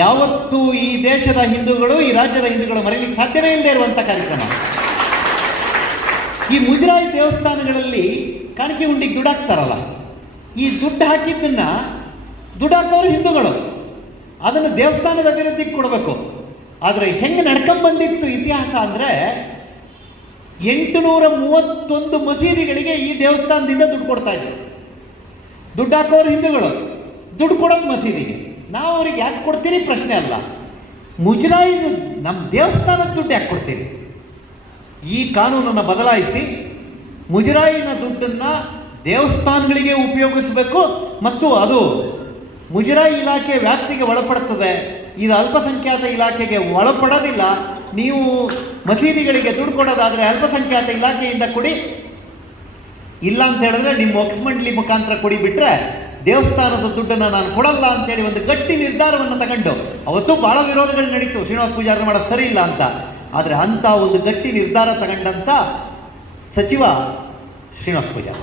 ಯಾವತ್ತೂ ಈ ದೇಶದ ಹಿಂದೂಗಳು, ಈ ರಾಜ್ಯದ ಹಿಂದೂಗಳು ಮರೀಲಿಕ್ಕೆ ಸಾಧ್ಯವೇ ಇಲ್ಲದೆ ಇರುವಂಥ ಕಾರ್ಯಕ್ರಮ. ಈ ಮುಜರಾಯಿ ದೇವಸ್ಥಾನಗಳಲ್ಲಿ ಕಾಣಿಕೆ ಉಂಡಿಗೆ ದುಡ್ಡು ಹಾಕ್ತಾರಲ್ಲ, ಈ ದುಡ್ಡು ಹಾಕಿದ್ದನ್ನು ದುಡ್ಡು ಹಾಕೋರು ಹಿಂದೂಗಳು, ಅದನ್ನು ದೇವಸ್ಥಾನದ ಅಭಿವೃದ್ಧಿಗೆ ಕೊಡಬೇಕು. ಆದರೆ ಹೆಂಗೆ ನಡ್ಕೊಂಬಂದಿತ್ತು ಇತಿಹಾಸ ಅಂದರೆ, 831 ಮಸೀದಿಗಳಿಗೆ ಈ ದೇವಸ್ಥಾನದಿಂದ ದುಡ್ಡು ಕೊಡ್ತಾಯಿದ್ರು. ದುಡ್ಡು ಹಾಕೋರು ಹಿಂದೂಗಳು, ದುಡ್ಡು ಕೊಡೋದು ಮಸೀದಿಗೆ. ನಾವು ಅವ್ರಿಗೆ ಯಾಕೆ ಕೊಡ್ತೀರಿ ಪ್ರಶ್ನೆ ಅಲ್ಲ, ಮುಜರಾಯಿ ನಮ್ಮ ದೇವಸ್ಥಾನದ ದುಡ್ಡು ಯಾಕೆ ಕೊಡ್ತೀರಿ? ಈ ಕಾನೂನನ್ನು ಬದಲಾಯಿಸಿ ಮುಜರಾಯಿನ ದುಡ್ಡನ್ನು ದೇವಸ್ಥಾನಗಳಿಗೆ ಉಪಯೋಗಿಸಬೇಕು ಮತ್ತು ಅದು ಮುಜರಾಯಿ ಇಲಾಖೆ ವ್ಯಾಪ್ತಿಗೆ ಒಳಪಡುತ್ತದೆ. ಇದು ಅಲ್ಪಸಂಖ್ಯಾತ ಇಲಾಖೆಗೆ ಒಳಪಡೋದಿಲ್ಲ. ನೀವು ಮಸೀದಿಗಳಿಗೆ ದುಡ್ಡು ಕೊಡೋದಾದರೆ ಅಲ್ಪಸಂಖ್ಯಾತ ಇಲಾಖೆಯಿಂದ ಕೊಡಿ, ಇಲ್ಲ ಅಂತ ಹೇಳಿದ್ರೆ ನಿಮ್ಮ ವಕ್ಫ್ ಮಂಡಳಿ ಮುಖಾಂತರ ಕೊಡಿ, ಬಿಟ್ಟರೆ ದೇವಸ್ಥಾನದ ದುಡ್ಡನ್ನು ನಾನು ಕೊಡಲ್ಲ ಅಂತೇಳಿ ಒಂದು ಗಟ್ಟಿ ನಿರ್ಧಾರವನ್ನು ತಗೊಂಡು, ಅವತ್ತು ಭಾಳ ವಿರೋಧಗಳು ನಡೀತು, ಶ್ರೀನಿವಾಸ ಪೂಜಾರಿ ಮಾಡೋದು ಸರಿ ಇಲ್ಲ ಅಂತ. ಆದರೆ ಅಂಥ ಒಂದು ಗಟ್ಟಿ ನಿರ್ಧಾರ ತಗೊಂಡಂಥ ಸಚಿವ ಶ್ರೀನಿವಾಸ ಪೂಜಾರಿ.